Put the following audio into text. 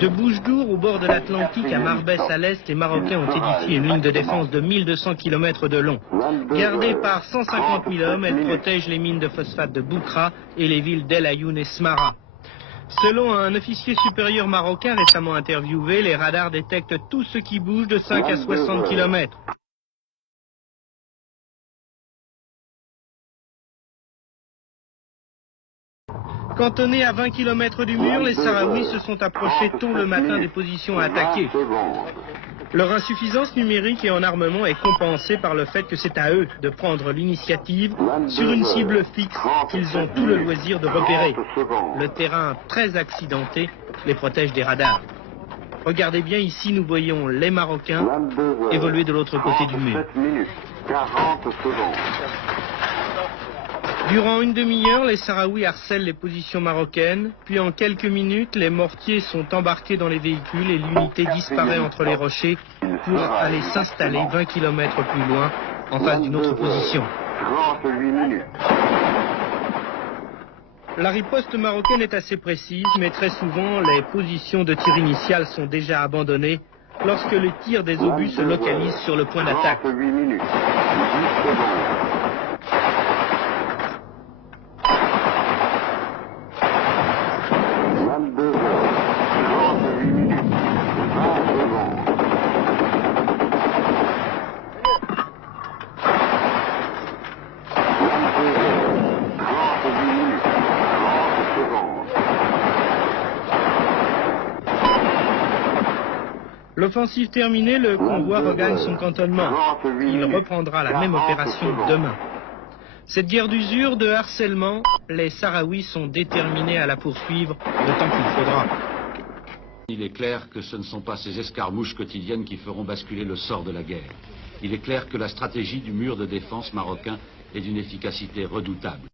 De Boujdour, au bord de l'Atlantique, à Marbès à l'est, les Marocains ont édifié une ligne de défense de 1200 km de long. Gardée par 150 000 hommes, elle protège les mines de phosphate de Boukra et les villes d'El Ayoun et Smara. Selon un officier supérieur marocain récemment interviewé, les radars détectent tout ce qui bouge de 5 à 60 km. Cantonnés à 20 km du mur, les Sahraouis se sont approchés tôt le matin des positions à attaquer. Leur insuffisance numérique et en armement est compensée par le fait que c'est à eux de prendre l'initiative sur une cible fixe qu'ils ont tout le loisir de repérer. Le terrain très accidenté les protège des radars. Regardez bien ici, nous voyons les Marocains évoluer de l'autre côté du mur. Durant une demi-heure, les Sahraouis harcèlent les positions marocaines, puis en quelques minutes, les mortiers sont embarqués dans les véhicules et l'unité disparaît entre les rochers pour aller s'installer 20 km plus loin, en face d'une autre position. La riposte marocaine est assez précise, mais très souvent, les positions de tir initial sont déjà abandonnées lorsque le tir des obus se localise sur le point d'attaque. L'offensive terminée, le convoi regagne son cantonnement. Il reprendra la même opération demain. Cette guerre d'usure, de harcèlement, les Sahraouis sont déterminés à la poursuivre le temps qu'il faudra. Il est clair que ce ne sont pas ces escarmouches quotidiennes qui feront basculer le sort de la guerre. Il est clair que la stratégie du mur de défense marocain est d'une efficacité redoutable.